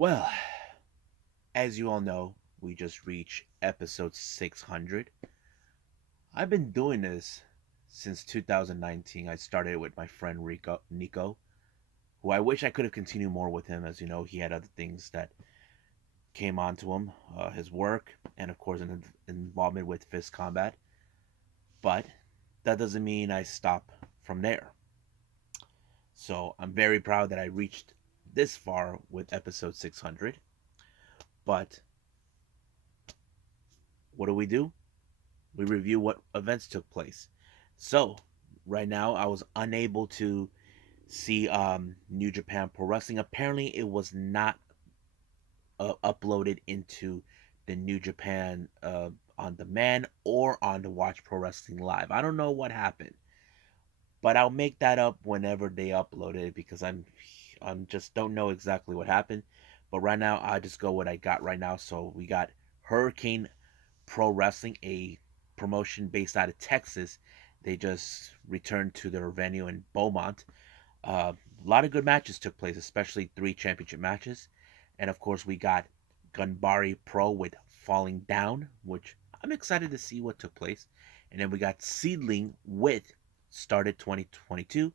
Well, as you all know, we just reached episode 600. I've been doing this since 2019. I started with my friend Nico, who I wish I could have continued more with him. As you know, he had other things that came onto him, his work, and of course, an involvement with Fist Combat. But that doesn't mean I stop from there. So I'm very proud that I reached this far with episode 600. But what do? We review what events took place. So, right now, I was unable to see New Japan Pro Wrestling. Apparently, it was not uploaded into the New Japan on demand or on the Watch Pro Wrestling Live. I don't know what happened, but I'll make that up whenever they upload it because I'm just don't know exactly what happened. But right now, I just go what I got right now. So we got Hurricane Pro Wrestling, a promotion based out of Texas. They just returned to their venue in Beaumont. A lot of good matches took place, especially three championship matches. And of course, we got Ganbare Pro with Falling Down, which I'm excited to see what took place. And then we got SEAdLINNG with Started 2022.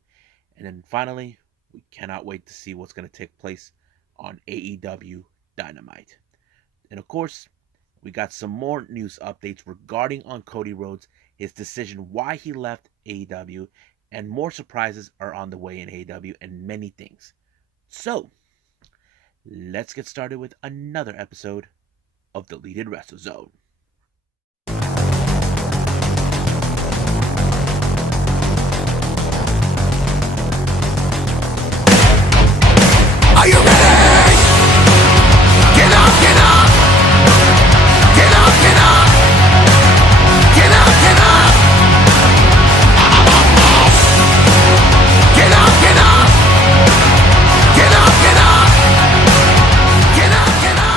And then finally, we cannot wait to see what's going to take place on AEW Dynamite. And of course, we got some more news updates regarding on Cody Rhodes, his decision why he left AEW, and more surprises are on the way in AEW and many things. So, let's get started with another episode of Deleted Wrestle Zone. Are you ready? Get up, get up! Get up, get up! Get up, get up! Get up, get up! Get up, get up! Get up, get up!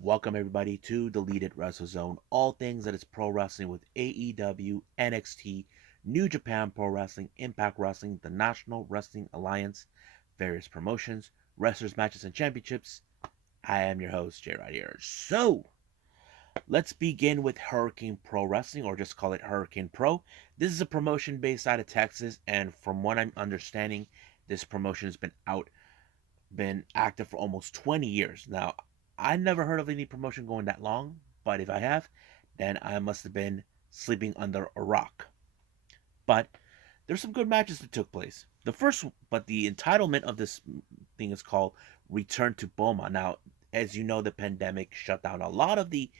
Welcome everybody to Deleted Wrestle Zone. All things that is pro wrestling with AEW, NXT, New Japan Pro Wrestling, Impact Wrestling, the National Wrestling Alliance, various promotions, wrestlers, matches, and championships. I am your host, Jay right here. So, let's begin with Hurricane Pro Wrestling, or just call it Hurricane Pro. This is a promotion based out of Texas, and from what I'm understanding, this promotion has been active for almost 20 years. Now, I never heard of any promotion going that long, but if I have, then I must have been sleeping under a rock. But there's some good matches that took place. The entitlement of this thing is called Return to Beaumont. Now, as you know, the pandemic shut down a lot of the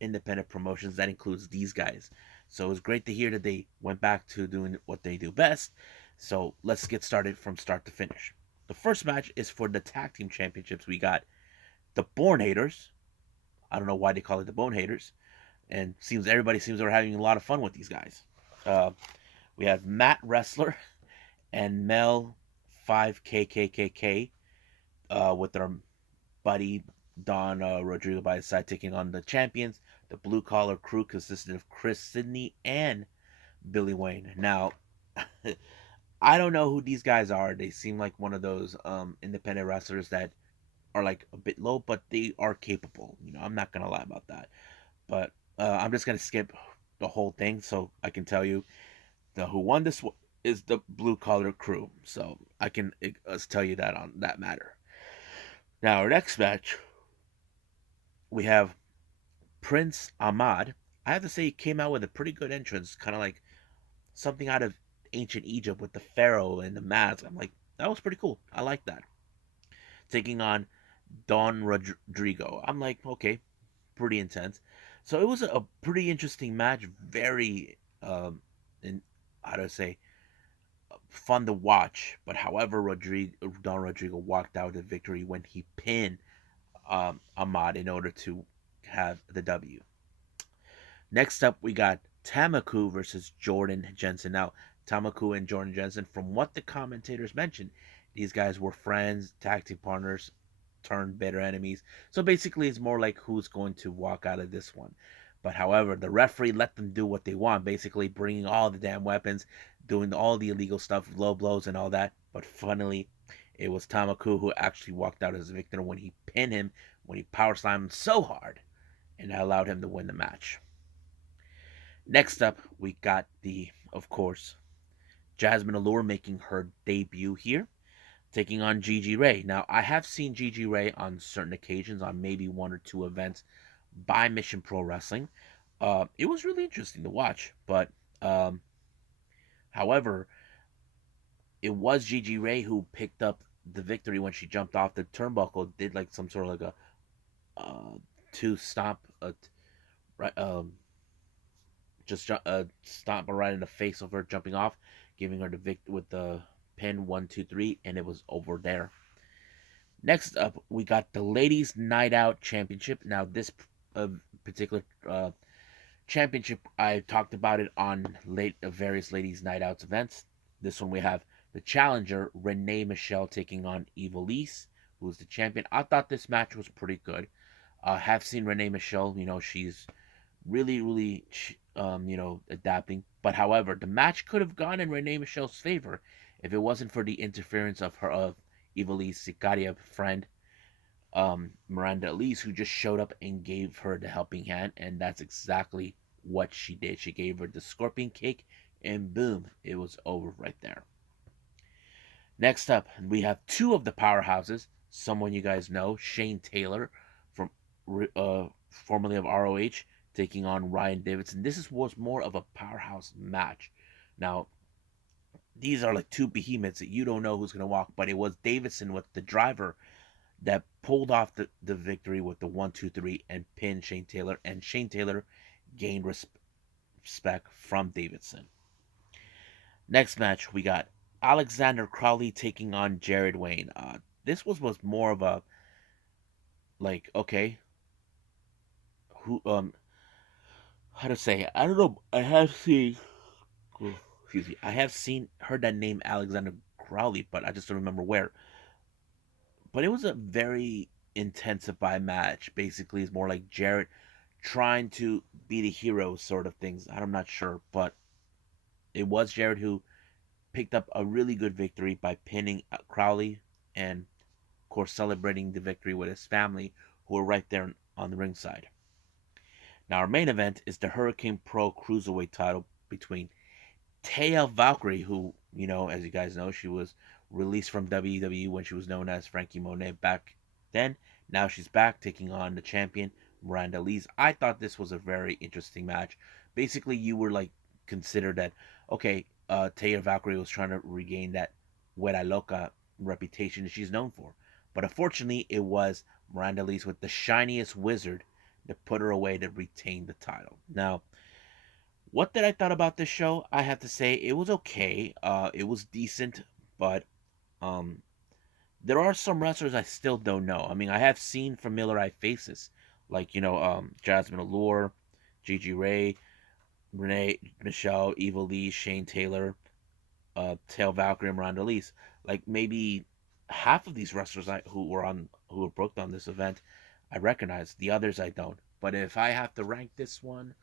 independent promotions. That includes these guys. So it was great to hear that they went back to doing what they do best. So let's get started from start to finish. The first match is for the tag team championships. We got the Born Haters. I don't know why they call it the Bone Haters, and everybody seems they're having a lot of fun with these guys. Uh, we have Matt Wrestler and Mel 5KKKK with their buddy Don Rodrigo by his side, taking on the champions. The Blue Collar Crew consisted of Chris Sidney and Billy Wayne. Now, I don't know who these guys are. They seem like one of those independent wrestlers that are like a bit low, but they are capable. I'm not gonna lie about that. But I'm just gonna skip the whole thing so I can tell you the who won this is the Blue Collar Crew. So I can tell you that on that matter. Now our next match, we have Prince Ahmad. I have to say he came out with a pretty good entrance, kind of like something out of ancient Egypt with the pharaoh and the mask. I'm like, that was pretty cool. I like that. Taking on Don Rodrigo. I'm like, okay, pretty intense. So it was a pretty interesting match. Very, in, how do I say, fun to watch. But however, Don Rodrigo walked out with victory when he pinned Ahmad in order to have the W. Next up, we got Tamaku versus Jordan Jensen. Now, Tamaku and Jordan Jensen, from what the commentators mentioned, these guys were friends, tag team partners, turn bitter enemies. So basically, it's more like who's going to walk out of this one. But however, the referee let them do what they want, basically bringing all the damn weapons, doing all the illegal stuff, low blows and all that. But funnily, it was Tamaku who actually walked out as a victor when he pinned him, when he power slammed him so hard, and allowed him to win the match. Next up, we got of course, Jasmine Allure making her debut here, taking on Gigi Ray. Now, I have seen Gigi Ray on certain occasions, on maybe one or two events by Mission Pro Wrestling. It was really interesting to watch, but um, however, it was Gigi Ray who picked up the victory when she jumped off the turnbuckle, did like some sort of like a two stomp, right, just stomp her right in the face of her jumping off, giving her the with the pin 1, 2, 3, and it was over there. Next up, we got the Ladies Night Out Championship. Now, this particular championship, I talked about it on various Ladies Night Outs events. This one we have the challenger Renee Michelle taking on Evilise, who's the champion. I thought this match was pretty good. Have seen Renee Michelle. She's really, adapting. But however, the match could have gone in Renee Michelle's favor if it wasn't for the interference of Evilise Sicaria friend, Miranda Elise, who just showed up and gave her the helping hand, and that's exactly what she did. She gave her the scorpion kick, and boom, it was over right there. Next up, we have two of the powerhouses. Someone you guys know, Shane Taylor, from formerly of ROH, taking on Ryan Davidson. Was more of a powerhouse match. Now, these are like two behemoths that you don't know who's going to walk, but it was Davidson with the driver that pulled off the victory with the 1, 2, 3 and pinned Shane Taylor, and Shane Taylor gained respect from Davidson. Next match, we got Alexander Crowley taking on Jared Wayne. This was more of a like, okay, who how to say it? I don't know. Excuse me. I have heard that name Alexander Crowley, but I just don't remember where. But it was a very intensified match. Basically, it's more like Jarrett trying to be the hero sort of things. I'm not sure, but it was Jarrett who picked up a really good victory by pinning Crowley and, of course, celebrating the victory with his family, who were right there on the ringside. Now, our main event is the Hurricane Pro Cruiserweight title between Taya Valkyrie, who, as you guys know, she was released from WWE when she was known as Frankie Monet back then. Now she's back taking on the champion, Miranda Lees. I thought this was a very interesting match. Basically, you were like considered that, okay, Taya Valkyrie was trying to regain that Huera Loca reputation that she's known for. But unfortunately, it was Miranda Lees with the shiniest wizard that put her away to retain the title. Now, what did I thought about this show? I have to say it was okay. It was decent, but um, there are some wrestlers I still don't know. I mean, I have seen familiar faces like Jasmine Allure, Gigi Ray, Renee Michelle, Eva Lee, Shane Taylor, Tail Valkyrie, and Miranda Lees. Like maybe half of these wrestlers who were booked on this event, I recognize. The others I don't. But if I have to rank this one,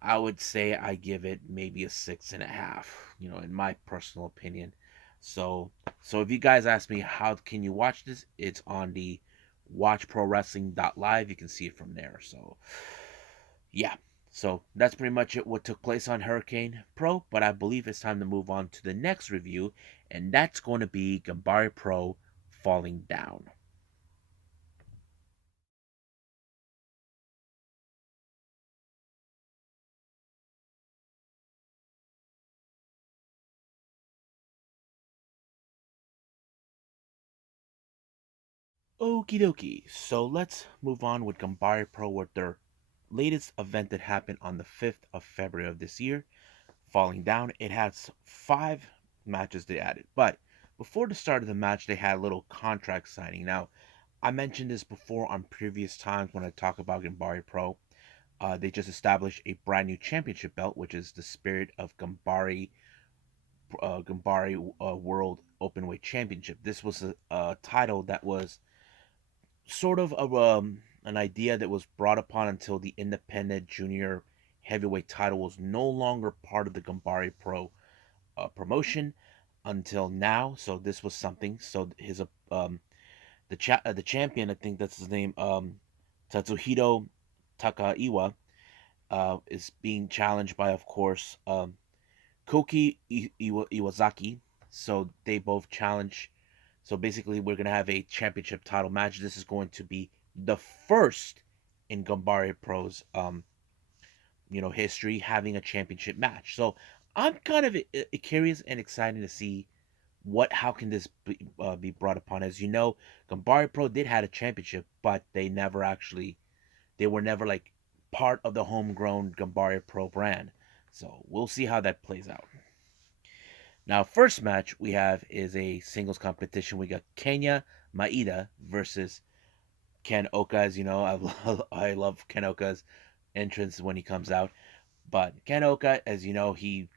I would say I give it maybe a 6.5, in my personal opinion. So if you guys ask me how can you watch this, it's on the watchprowrestling.live. You can see it from there. So yeah. So that's pretty much it what took place on Hurricane Pro, but I believe it's time to move on to the next review, and that's going to be Ganbare Pro Falling Down. Okie dokie. So let's move on with Ganbare Pro with their latest event that happened on the 5th of February of this year, Falling Down. It has 5 matches they added. But before the start of the match, they had a little contract signing. Now, I mentioned this before on previous times when I talk about Ganbare Pro. They just established a brand new championship belt, which is the Spirit of Ganbare World Openweight Championship. This was a title that was sort of an idea that was brought upon until the independent junior heavyweight title was no longer part of the Ganbare Pro promotion until now. So this was something. So his the champion, I think that's his name, Tatsuhito Takaiwa, is being challenged by, of course, Koki Iwazaki. So they both challenge. So basically, we're gonna have a championship title match. This is going to be the first in Ganbare Pro's history having a championship match. So I'm kind of curious and excited to see what how can this be brought upon. As you know, Ganbare Pro did had a championship, but they were never like part of the homegrown Ganbare Pro brand. So we'll see how that plays out. Now, first match we have is a singles competition. We got Kenya Maeda versus Ken Oka. As you know, I love Ken Oka's entrance when he comes out. But Ken Oka, as you know, he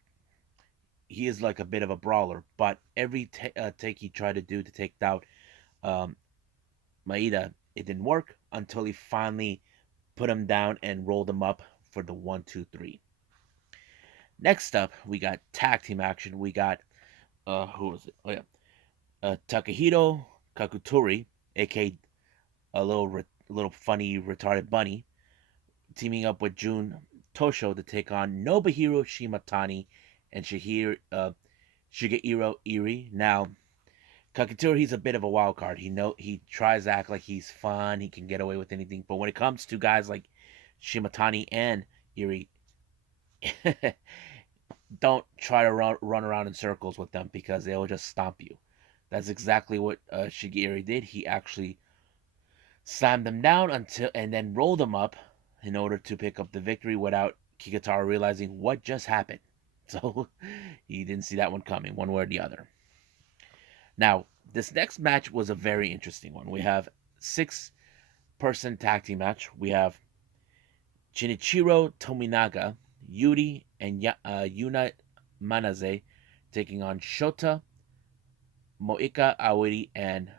is like a bit of a brawler. But every take he tried to do to take out um, Maeda, it didn't work until he finally put him down and rolled him up for the 1, 2, 3. Next up, we got tag team action. We got who was it? Oh yeah, Takahito Kakutori, aka a little funny retarded bunny, teaming up with Jun Tosho to take on Nobuhiro Shimatani and Shigeiro Iri. Now, Kakutori, he's a bit of a wild card. He tries to act like he's fun, he can get away with anything, but when it comes to guys like Shimatani and Iri, don't try to run around in circles with them because they will just stomp you. That's exactly what Shigeiri did. He actually slammed them down until and then rolled them up in order to pick up the victory without Kikatara realizing what just happened. So he didn't see that one coming, one way or the other. Now, this next match was a very interesting one. We have 6-person tag team match. We have Shinichiro Tominaga, Yuri, and Yuna Manaze taking on Shota, Moika Aoi, and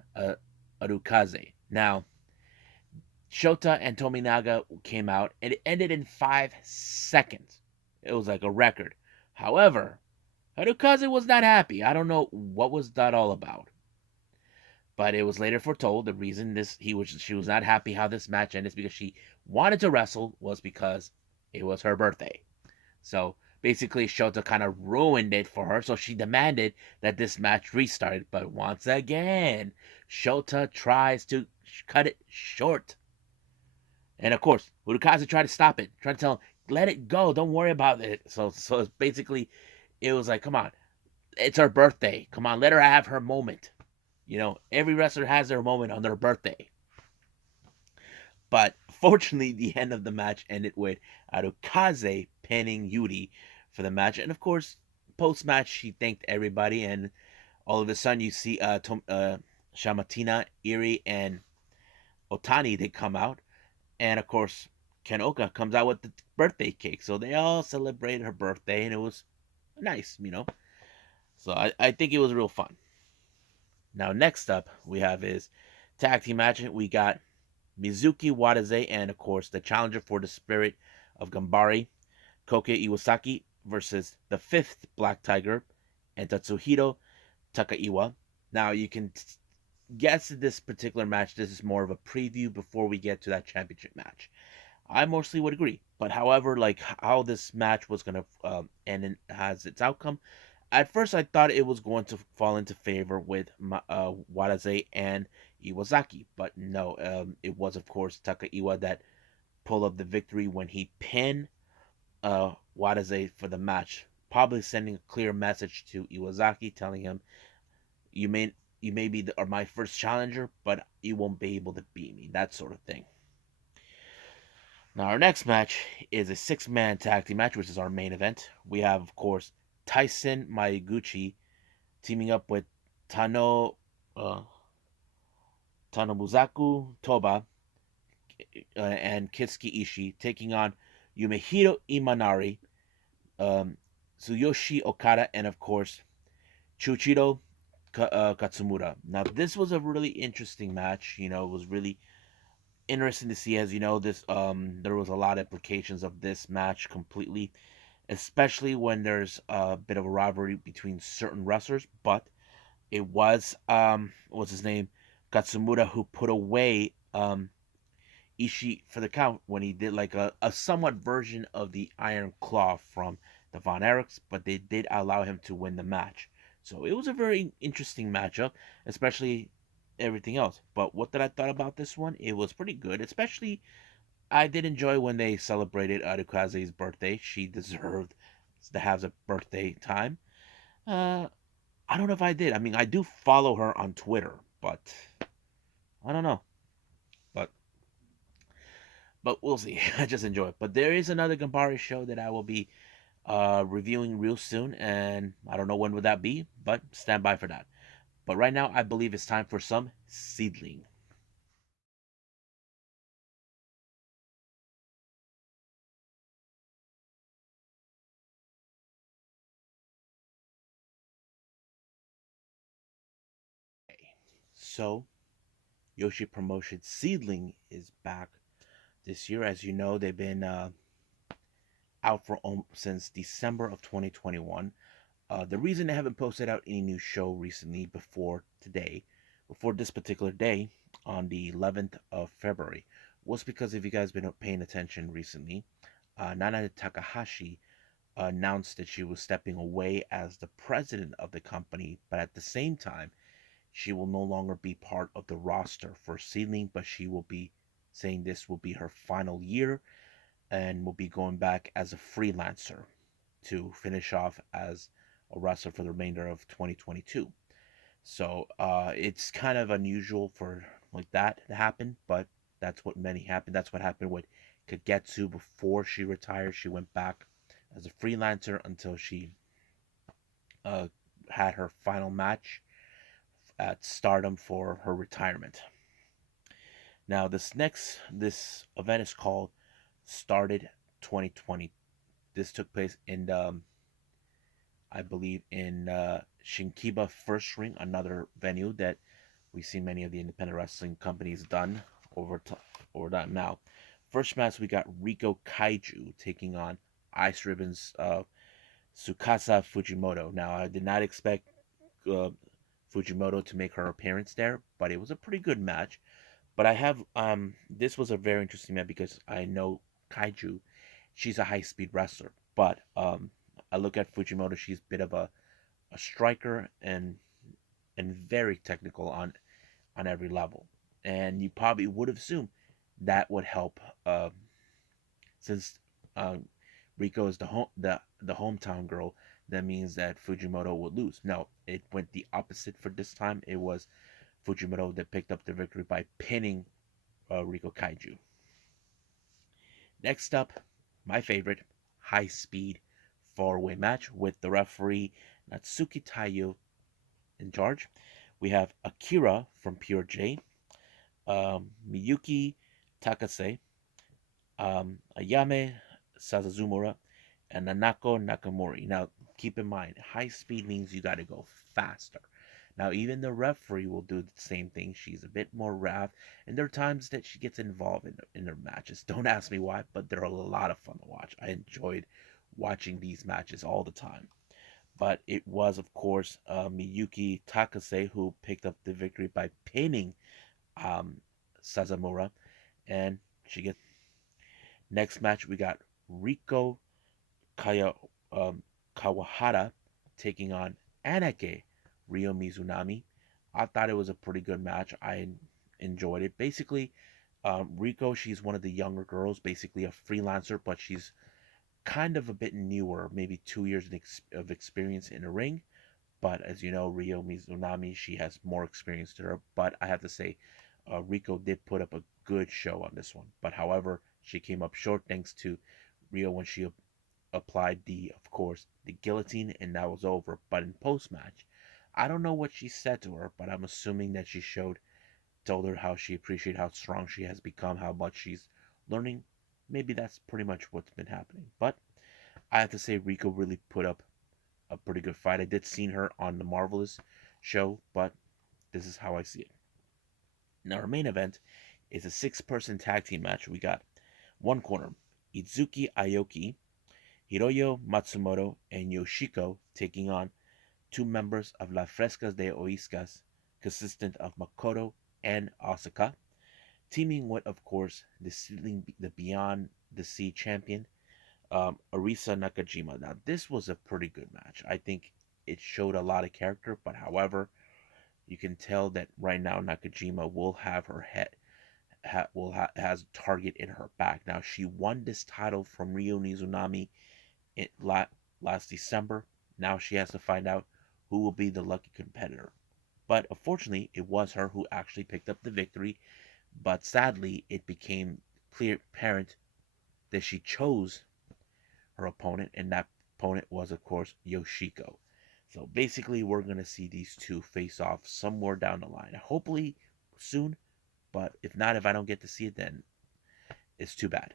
Harukaze. Now, Shota and Tominaga came out, and it ended in 5 seconds. It was like a record. However, Harukaze was not happy. I don't know what was that all about. But it was later foretold the reason she was not happy how this match ended is because she wanted to wrestle was because it was her birthday. So basically, Shota kind of ruined it for her. So she demanded that this match restarted. But once again, Shota tries to cut it short. And of course, Harukaze tried to stop it, tried to tell him, let it go, don't worry about it. So basically, it was like, come on, it's her birthday. Come on, let her have her moment. Every wrestler has their moment on their birthday. But fortunately, the end of the match ended with Harukaze pinning Yuri for the match. And of course, post match, she thanked everybody. And all of a sudden, you see Shamatina, Iri, and Otani, they come out. And of course, Ken Oka comes out with the birthday cake. So they all celebrated her birthday, and it was nice. So I think it was real fun. Now, next up, we have is tag team match. We got Mizuki Watase and, of course, the challenger for the Spirit of Ganbare, Koke Iwasaki, versus the 5th Black Tiger and Tatsuhito Takaiwa. Now, you can guess this particular match, this is more of a preview before we get to that championship match. I mostly would agree. But however, like how this match was going to end and has its outcome, at first I thought it was going to fall into favor with Watase and Iwasaki. But no, it was, of course, Takaiwa that pulled up the victory when he pinned Watase for the match, probably sending a clear message to Iwasaki, telling him, you may be my first challenger, but you won't be able to beat me, that sort of thing. Now, our next match is a 6-man tag team match, which is our main event. We have, of course, Tyson Maiguchi teaming up with Tanomuzaku Toba and Kitsuki Ishii, taking on Yumehiro Imanari, Tsuyoshi Okada, and of course, Chuchiro Katsumura. Now, this was a really interesting match. It was really interesting to see. As you know, this there was a lot of implications of this match completely, especially when there's a bit of a rivalry between certain wrestlers. But it was what's his name, Katsumura, who put away Ishii for the count when he did like a somewhat version of the Iron Claw from the Von Erichs, but they did allow him to win the match. So it was a very interesting matchup, especially everything else. But what did I thought about this one? It was pretty good, especially I did enjoy when they celebrated Harukaze's birthday. She deserved to have a birthday time. Uh, I don't know if I did. I mean, I do follow her on Twitter, but I don't know. But we'll see. I just enjoy it. But there is another Ganbare show that I will be reviewing real soon, and I don't know when would that be, but stand by for that. But right now, I believe it's time for some SEAdLINNG. So, Yoshi Promotion SEAdLINNG is back this year. As you know, they've been out for since December of 2021. The reason they haven't posted out any new show recently before this particular day, on the 11th of February, was because if you guys been paying attention recently, Nana Takahashi announced that she was stepping away as the president of the company, but at the same time, she will no longer be part of the roster for SEAdLINNG, but she will be saying this will be her final year and will be going back as a freelancer to finish off as a wrestler for the remainder of 2022. So it's kind of unusual for like that to happen, but that's what many happened. That's what happened with Kagetsu before she retired. She went back as a freelancer until she uh, had her final match at Stardom for her retirement. Now this event is called Started 2020. This took place in I believe in Shinkiba First Ring, another venue that we see many of the independent wrestling companies done over over time. Now, first match we got Riko Kaiju taking on Ice Ribbon's Tsukasa Fujimoto. Now, I did not expect uh, Fujimoto to make her appearance there, but it was a pretty good match. But I have this was a very interesting match because I know Kaiju, she's a high speed wrestler, but I look at Fujimoto, she's a bit of a striker and very technical on every level. And you probably would have assumed that would help since uh, Rico is the hometown girl. That means that Fujimoto would lose. No, it went the opposite for this time. It was Fujimoto that picked up the victory by pinning Riko Kaiju. Next up, my favorite, high speed four-way match with the referee Natsuki Taiyo in charge. We have Akira from Pure J, Miyuki Takase, Ayame Sazazumura, and Nanako Nakamori. Now, keep in mind, high speed means you got to go faster. Now, even the referee will do the same thing. She's a bit more rough, and there are times that she gets involved in her matches. Don't ask me why, but they're a lot of fun to watch. I enjoyed watching these matches all the time. But it was, of course, Miyuki Takase who picked up the victory by pinning um, Sazamura, and she gets next match. We got Riko Kaya, um, Kawahara taking on Anake Ryo Mizunami. I thought it was a pretty good match. I enjoyed it. Basically, Riko, she's one of the younger girls, basically a freelancer, but she's kind of a bit newer, maybe 2 years of experience in a ring. But as you know, Ryo Mizunami, she has more experience to her. But I have to say, Rico did put up a good show on this one. But however, she came up short thanks to Rio when she applied of course, the guillotine, and that was over. But in post match, I don't know what she said to her, but I'm assuming that she told her how she appreciated how strong she has become, how much she's learning. Maybe that's pretty much what's been happening. But I have to say, Rico really put up a pretty good fight. I did see her on the Marvelous show, but this is how I see it. Now, our main event It's a six-person tag team match. We got one corner, Itsuki Aoki, Hiroyo Matsumoto, and Yoshiko taking on two members of La Frescas de Oiscas, consistent of Makoto and Osaka, teaming with, of course, the Beyond the Sea champion, Arisa Nakajima. Now, this was a pretty good match. I think it showed a lot of character, but however, you can tell that right now Nakajima will have her head has a target in her back. Now, she won this title from Ryo Mizunami in, last December. Now she has to find out who will be the lucky competitor. But unfortunately, it was her who actually picked up the victory. But sadly, it became clear apparent that she chose her opponent, and that opponent was, of course, Yoshiko. So basically, we're going to see these two face off somewhere down the line. Hopefully soon, but if not, if I don't get to see it, then it's too bad.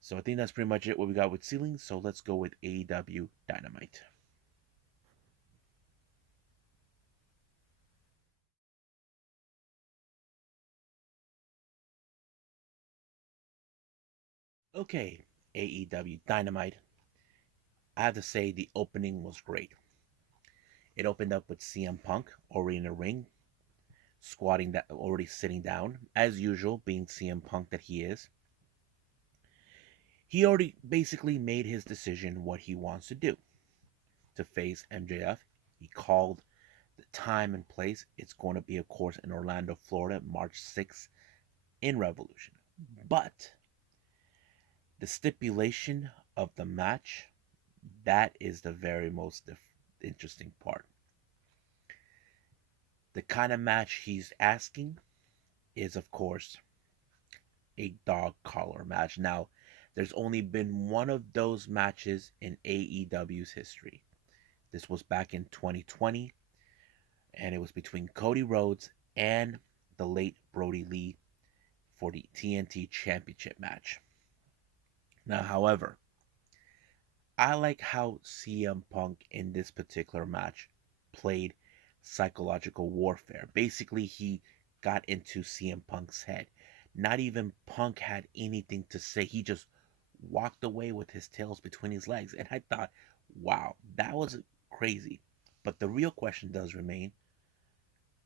So I think that's pretty much it what we got with Sealing. So let's go with AEW Dynamite. Okay, AEW Dynamite. I have to say the opening was great. It opened up with CM Punk already in the ring, squatting that already sitting down, as usual, being CM Punk that he is. He already basically made his decision what he wants to do to face MJF. He called the time and place. It's going to be, of course, in Orlando, Florida, March 6th in Revolution. But the stipulation of the match, that is the very most interesting part. The kind of match he's asking is, of course, a dog collar match. Now, there's only been one of those matches in AEW's history. This was back in 2020, and it was between Cody Rhodes and the late Brody Lee for the TNT Championship match. Now, however, I like how CM Punk in this particular match played psychological warfare. Basically, he got into CM Punk's head. Not even Punk had anything to say. He just walked away with his tails between his legs. And I thought, wow, that was crazy. But the real question does remain,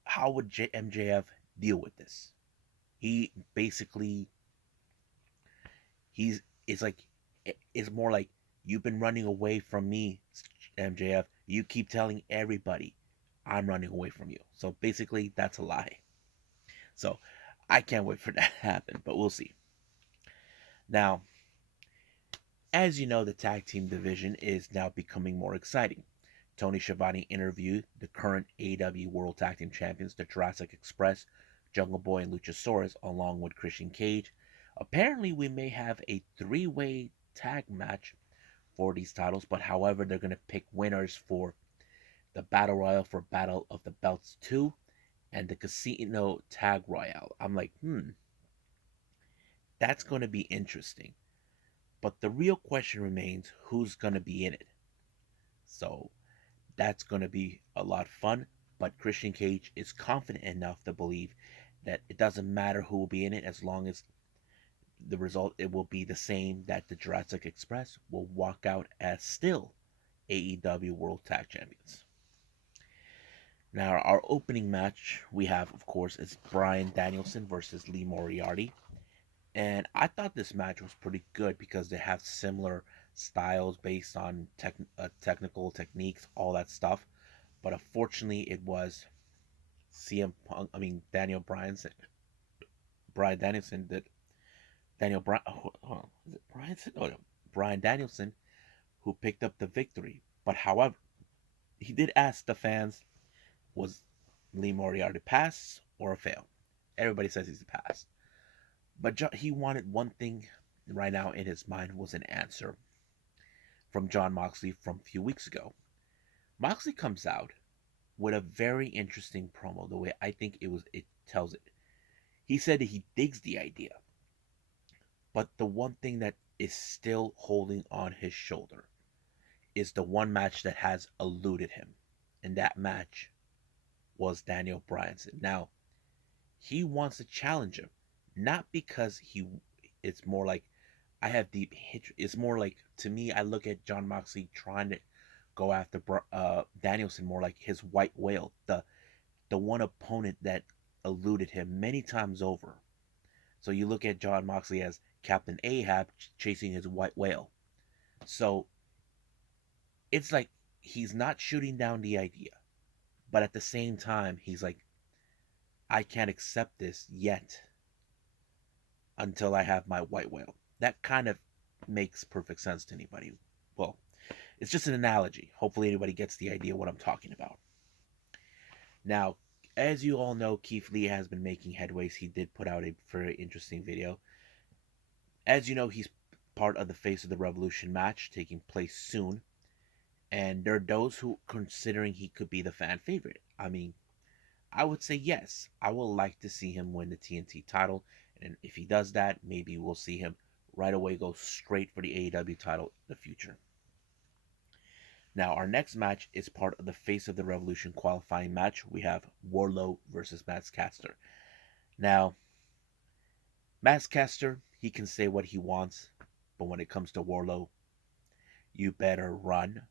how would MJF deal with this? He basically, he's, it's like, it's more like, you've been running away from me, MJF. You keep telling everybody I'm running away from you. So basically, that's a lie. So I can't wait for that to happen, but we'll see. Now, as you know, the tag team division is now becoming more exciting. Tony Schiavone interviewed the current AEW World Tag Team Champions, the Jurassic Express, Jungle Boy, and Luchasaurus, along with Christian Cage. Apparently, we may have a three-way tag match for these titles, but however, they're going to pick winners for the Battle Royal for Battle of the Belts 2 and the Casino Tag Royale. I'm like, that's going to be interesting. But the real question remains, who's going to be in it? So that's going to be a lot of fun. But Christian Cage is confident enough to believe that it doesn't matter who will be in it as long as the result it will be the same, that the Jurassic Express will walk out as still AEW World Tag Champions. Now, our opening match we have, of course, is Bryan Danielson versus Lee Moriarty. And I thought this match was pretty good because they have similar styles based on technical techniques, all that stuff. But unfortunately, it was CM Punk, I mean, Bryan Danielson that Daniel Bryan, is it Bryan? Oh, no, Bryan Danielson who picked up the victory. But however, he did ask the fans, was Lee Moriarty pass or a fail? Everybody says he's a pass. But he wanted one thing right now in his mind was an answer from Jon Moxley from a few weeks ago. Moxley comes out with a very interesting promo. The way I think it tells it. He said that he digs the idea, but the one thing that is still holding on his shoulder is the one match that has eluded him, and that match was Daniel Bryanson. Now he wants to challenge him. Not because it's more like I have deep hatred. It's more like, to me, I look at John Moxley trying to go after Danielson more like his white whale, the one opponent that eluded him many times over. So you look at John Moxley as Captain Ahab chasing his white whale. So it's like he's not shooting down the idea, but at the same time, he's like, I can't accept this yet until I have my white whale. That kind of makes perfect sense to anybody. Well, it's just an analogy. Hopefully, anybody gets the idea what I'm talking about. Now, as you all know, Keith Lee has been making headways. He did put out a very interesting video. As you know, he's part of the Face of the Revolution match taking place soon. And there are those who considering he could be the fan favorite. I mean, I would say yes. I would like to see him win the TNT title. And if he does that, maybe we'll see him right away go straight for the AEW title in the future. Now, our next match is part of the Face of the Revolution qualifying match. We have Wardlow versus Max Caster. Now, Max Caster, he can say what he wants, but when it comes to Wardlow, you better run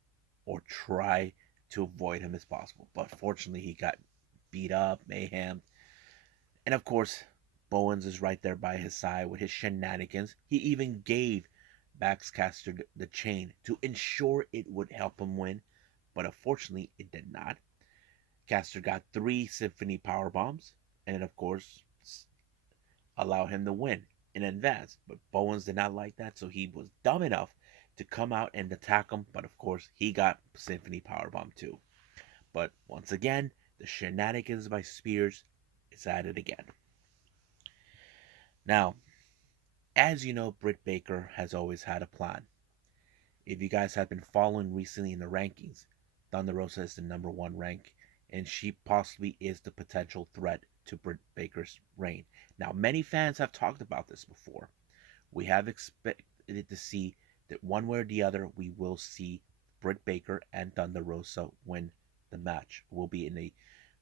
or try to avoid him as possible. But fortunately, he got beat up, mayhem, and of course, Bowens is right there by his side with his shenanigans. He even gave Max Caster the chain to ensure it would help him win, but unfortunately, it did not. Caster got 3 Symphony power bombs, and of course, allow him to win in advance. But Bowens did not like that, so he was dumb enough to come out and attack him. But of course, he got Symphony powerbomb too. But once again, the shenanigans by Spears is at it again. Now, as you know, Britt Baker has always had a plan. If you guys have been following recently in the rankings, Thunder Rosa is the number 1 rank, and she possibly is the potential threat to Britt Baker's reign. Now, many fans have talked about this before. We have expected to see that one way or the other, we will see Britt Baker and Thunder Rosa win the match. Will be in a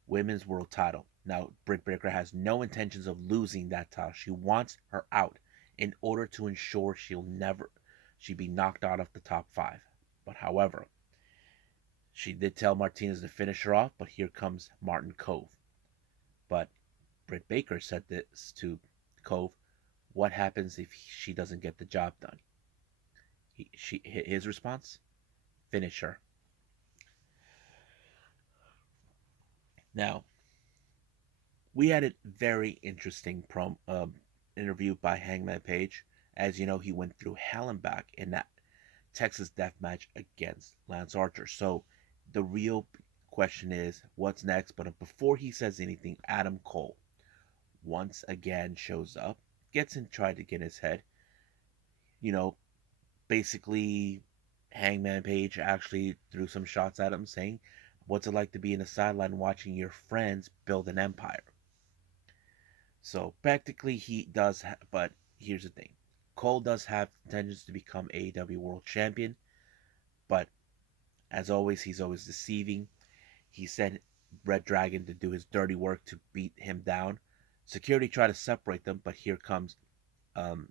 women's world title. Now, Britt Baker has no intentions of losing that title. She wants her out in order to ensure she'll be knocked out of the top 5. But however, she did tell Martinez to finish her off, but here comes Martin Cove. But Britt Baker said this to Cove: what happens if she doesn't get the job done? His response: finish her. Now, we had a very interesting interview by Hangman Page. As you know, he went through hell and back in that Texas death match against Lance Archer. So the real question is, what's next? But before he says anything, Adam Cole once again shows up, gets in, tried to get in his head. You know, basically, Hangman Page actually threw some shots at him, saying, "What's it like to be in the sideline watching your friends build an empire?" So practically, he does. But here's the thing: Cole does have intentions to become AEW World Champion, but as always, he's always deceiving. He sent Red Dragon to do his dirty work to beat him down. Security tried to separate them, but here comes um,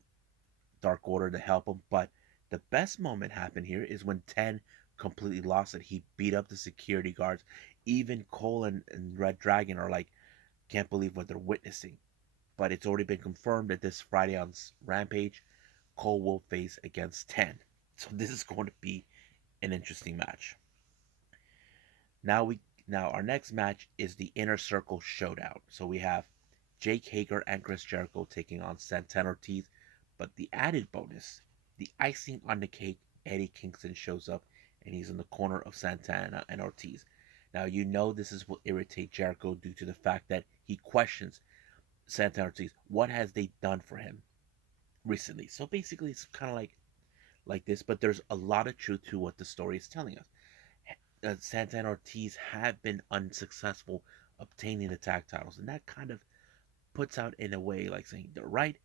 Dark Order to help him. But the best moment happened here is when 10 completely lost it. He beat up the security guards. Even Cole and Red Dragon are like, can't believe what they're witnessing. But it's already been confirmed that this Friday on Rampage, Cole will face against 10. So this is going to be an interesting match. Now our next match is the Inner Circle Showdown. So we have Jake Hager and Chris Jericho taking on Santana Ortiz. But the added bonus, the icing on the cake, Eddie Kingston shows up and he's in the corner of Santana and Ortiz. Now you know this is what irritate Jericho due to the fact that he questions Santana Ortiz. What has they done for him recently? So basically it's kind of like this, but there's a lot of truth to what the story is telling us. Santana Ortiz have been unsuccessful obtaining the tag titles, and that kind of puts out in a way like saying they're right,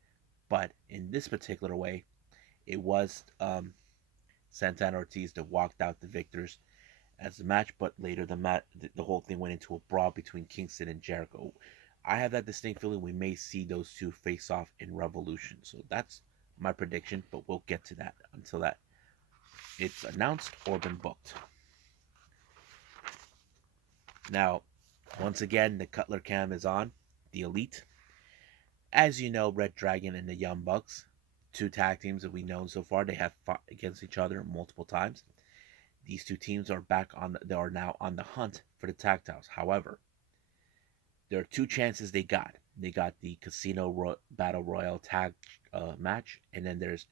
but in this particular way, it was Santana Ortiz that walked out the victors as the match. But later, the whole thing went into a brawl between Kingston and Jericho. I have that distinct feeling we may see those two face off in Revolution. So that's my prediction, but we'll get to that until that it's announced or been booked. Now, once again, the Cutler Cam is on. The Elite. As you know, Red Dragon and the Young Bucks, two tag teams that we've known so far, they have fought against each other multiple times. These two teams are they are now on the hunt for the tag titles. However, there are two chances they got. They got the Battle Royal tag match, and then there's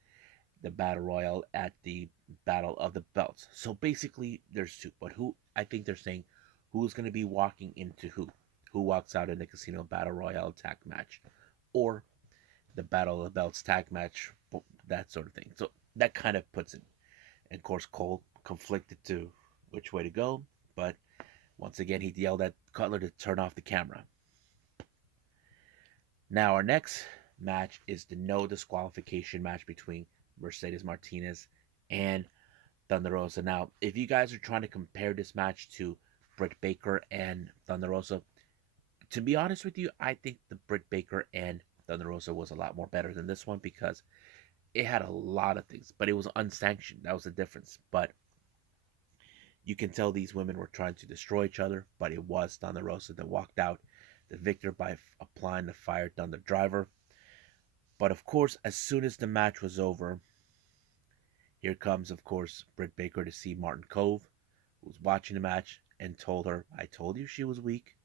the Battle Royal at the Battle of the Belts. So basically, there's two. But who, I think they're saying, who's going to be walking into who? Who walks out in the Casino Battle Royale tag match? Or the Battle of the Belts tag match? That sort of thing. So that kind of puts it. And of course, Cole conflicted to which way to go. But once again, he yelled at Cutler to turn off the camera. Now, our next match is the no disqualification match between Mercedes Martinez and Thunder Rosa. Now, if you guys are trying to compare this match to Britt Baker and Thunder Rosa, to be honest with you, I think the Britt Baker and Thunder Rosa was a lot more better than this one because it had a lot of things, but it was unsanctioned. That was the difference. But you can tell these women were trying to destroy each other, but it was Thunder Rosa that walked out the victor by applying the Fire Thunder Driver. But of course, as soon as the match was over, here comes, of course, Britt Baker to see Martin Cove, who was watching the match, and told her, I told you she was weak.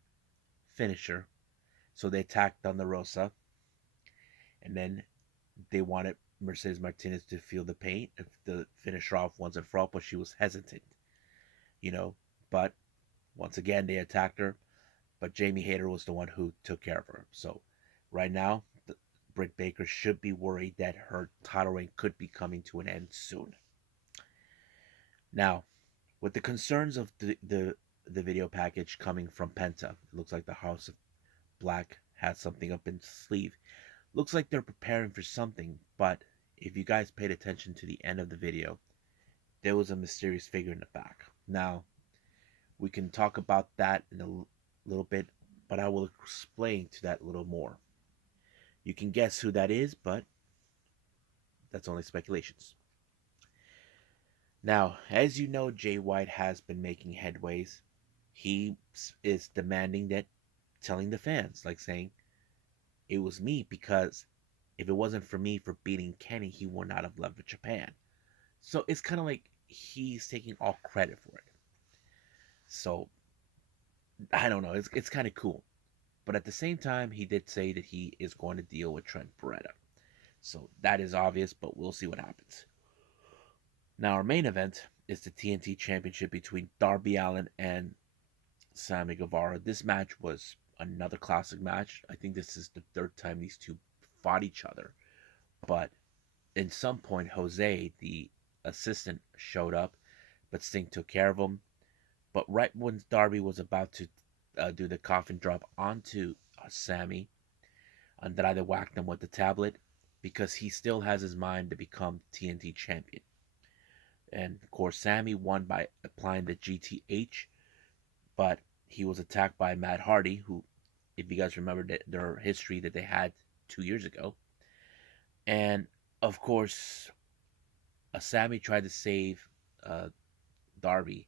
Finish her. So they attacked Thunder Rosa, and then they wanted Mercedes Martinez to feel the pain and to finish her off once and for all, but she was hesitant, you know. But once again, they attacked her, but Jamie Hayter was the one who took care of her. So right now, Britt Baker should be worried that her title reign could be coming to an end soon. Now, with the concerns of the video package coming from Penta, it looks like the House of Black has something up its sleeve. Looks like they're preparing for something, but if you guys paid attention to the end of the video, there was a mysterious figure in the back. Now, we can talk about that in a little bit, but I will explain to that a little more. You can guess who that is, but that's only speculations. Now, as you know, Jay White has been making headways. He is demanding that, telling the fans, like saying, it was me because if it wasn't for me for beating Kenny, he would not have left Japan. So it's kind of like he's taking all credit for it. So, I don't know. It's kind of cool. But at the same time, he did say that he is going to deal with Trent Beretta. So that is obvious, but we'll see what happens. Now, our main event is the TNT Championship between Darby Allin and Sammy Guevara. This match was another classic match. I think this is the third time these two fought each other. But in some point, Jose, the assistant, showed up, but Sting took care of him. But right when Darby was about to do the coffin drop onto Sammy, Andrade whacked him with the tablet because he still has his mind to become TNT champion. And of course, Sammy won by applying the GTH, but he was attacked by Matt Hardy, who, if you guys remember their history that they had 2 years ago. And of course, Sammy tried to save Darby,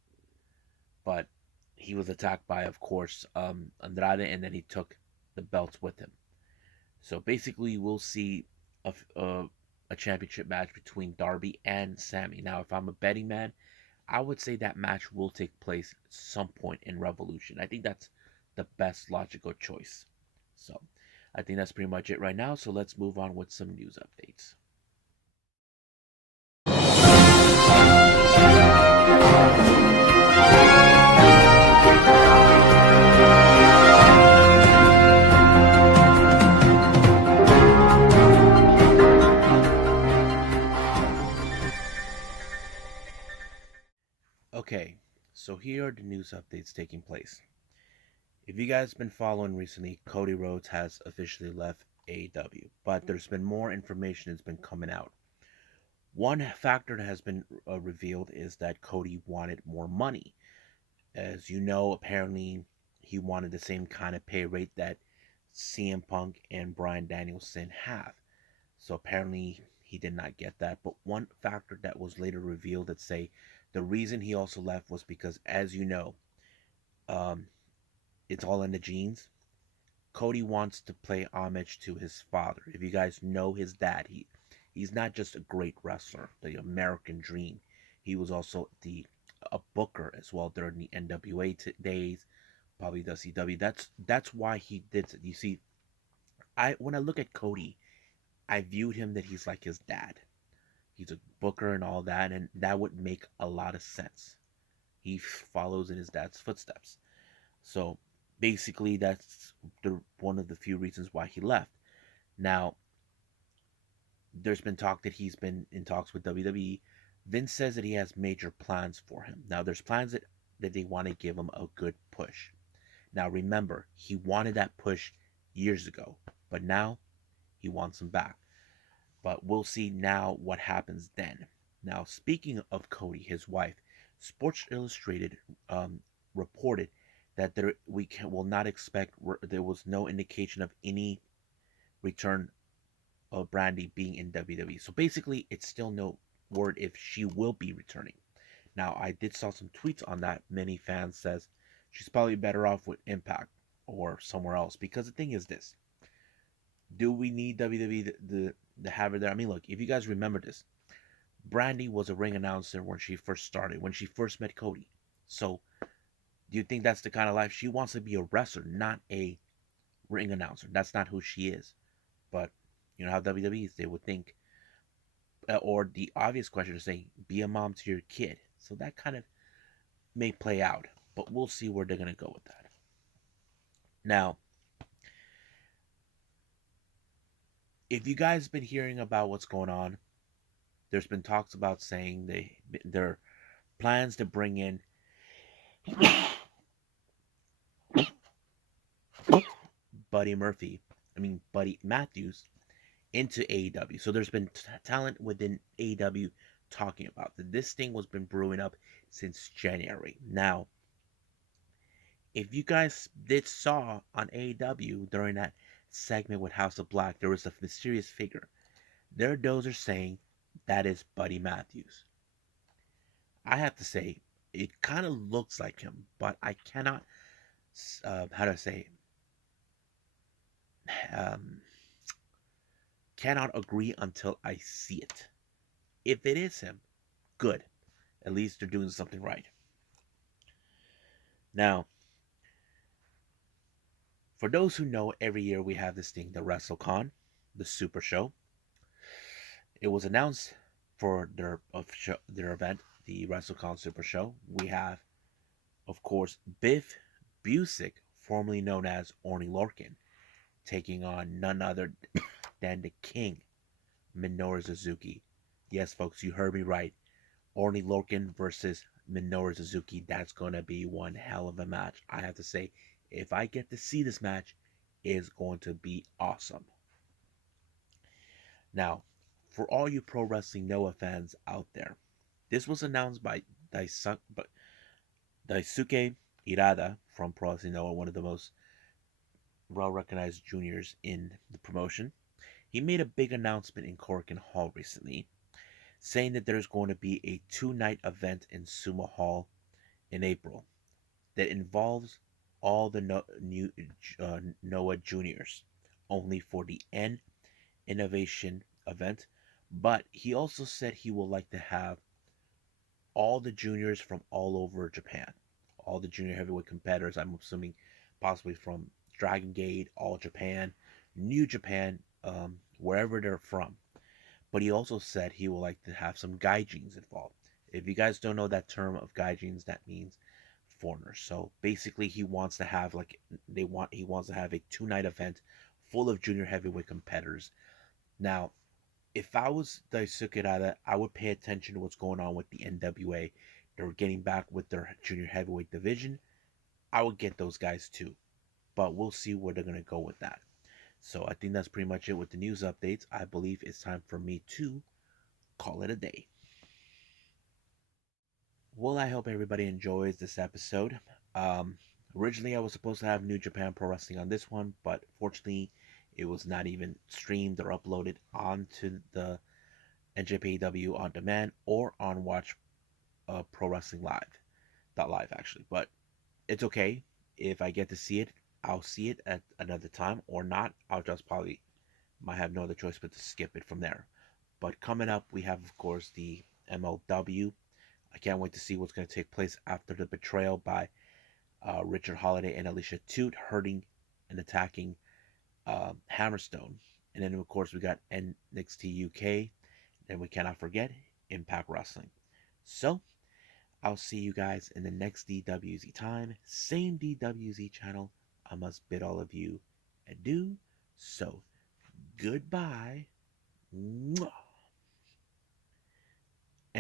but he was attacked by, of course, Andrade, and then he took the belts with him. So basically, we'll see a championship match between Darby and Sammy. Now, if I'm a betting man, I would say that match will take place at some point in Revolution. I think that's the best logical choice. So I think that's pretty much it right now. So let's move on with some news updates. Okay, so here are the news updates taking place. If you guys have been following recently, Cody Rhodes has officially left AEW, but there's been more information that's been coming out. One factor that has been revealed is that Cody wanted more money. As you know, apparently he wanted the same kind of pay rate that CM Punk and Bryan Danielson have. So apparently he did not get that. But one factor that was later revealed that say the reason he also left was because, as you know, um, it's all in the genes. Cody wants to pay homage to his father. If you guys know his dad, he's not just a great wrestler, the American Dream. He was also the a booker as well during the NWA days, probably the CW. That's why he did it. You see, I when I look at Cody, I viewed him that he's like his dad. He's a booker and all that, and that would make a lot of sense. He follows in his dad's footsteps. So basically, that's one of the few reasons why he left. Now, there's been talk that he's been in talks with WWE. Vince says that he has major plans for him. Now, there's plans that they want to give him a good push. Now, remember, he wanted that push years ago, but now he wants him back. But we'll see now what happens then. Now, speaking of Cody, his wife, Sports Illustrated reported that will not expect, there was no indication of any return of Brandy being in WWE. So basically, it's still no word if she will be returning. Now, I did saw some tweets on that. Many fans says she's probably better off with Impact or somewhere else, because the thing is this: do we need WWE to have her there? I mean, look, if you guys remember this, Brandy was a ring announcer when she first started, when she first met Cody. So, do you think that's the kind of life she wants to be? A wrestler, not a ring announcer. That's not who she is. But you know how WWE is, they would think, or the obvious question is saying, be a mom to your kid. So that kind of may play out, but we'll see where they're gonna go with that. Now, if you guys been hearing about what's going on, there's been talks about saying their plans to bring in Buddy Murphy, Buddy Matthews into AEW. So there's been talent within AEW talking about that. This thing was been brewing up since January. Now, if you guys did saw on AEW during that segment with House of Black, there was a mysterious figure. Those are saying that is Buddy Matthews. I have to say, it kind of looks like him, but I cannot, how do I say, um, cannot agree until I see it. If it is him, good. At least they're doing something right. Now, for those who know, every year we have this thing, the WrestleCon, the Super Show. It was announced for their event, the WrestleCon Super Show. We have, of course, Biff Busick, formerly known as Orny Lorcan, taking on none other than the King, Minoru Suzuki. Yes, folks, you heard me right. Orny Lorcan versus Minoru Suzuki. That's going to be one hell of a match. I have to say, if I get to see this match, it's going to be awesome. Now, for all you Pro Wrestling Noah fans out there, this was announced by Daisuke Irada from Pro Wrestling Noah, one of the most well recognized juniors in the promotion. He made a big announcement in Korakuen Hall recently, saying that there's going to be a 2-night event in Sumo Hall in April that involves all the new Noah Juniors, only for the N Innovation event. But he also said he would like to have all the juniors from all over Japan, all the junior heavyweight competitors. I'm assuming possibly from Dragon Gate, All Japan, New Japan, wherever they're from. But he also said he would like to have some gaijins involved. If you guys don't know that term of gaijins, that means foreigners. So basically, he wants to have a 2-night event full of junior heavyweight competitors. Now, if I was Daisuke Rada, I would pay attention to what's going on with the NWA. They're getting back with their junior heavyweight division. I would get those guys too. But we'll see where they're going to go with that. So I think that's pretty much it with the news updates. I believe it's time for me to call it a day. Well, I hope everybody enjoys this episode. Originally, I was supposed to have New Japan Pro Wrestling on this one, but fortunately, it was not even streamed or uploaded onto the NJPW on demand or on Watch Pro Wrestling Live. Not live, actually. But it's okay. If I get to see it, I'll see it at another time, or not. I'll just probably might have no other choice but to skip it from there. But coming up, we have, of course, the MLW. I can't wait to see what's going to take place after the betrayal by Richard Holiday and Alicia Toot hurting and attacking Hammerstone. And then, of course, we got NXT UK. And we cannot forget Impact Wrestling. So, I'll see you guys in the next DWZ time. Same DWZ channel. I must bid all of you adieu. So, goodbye. And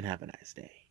have a nice day.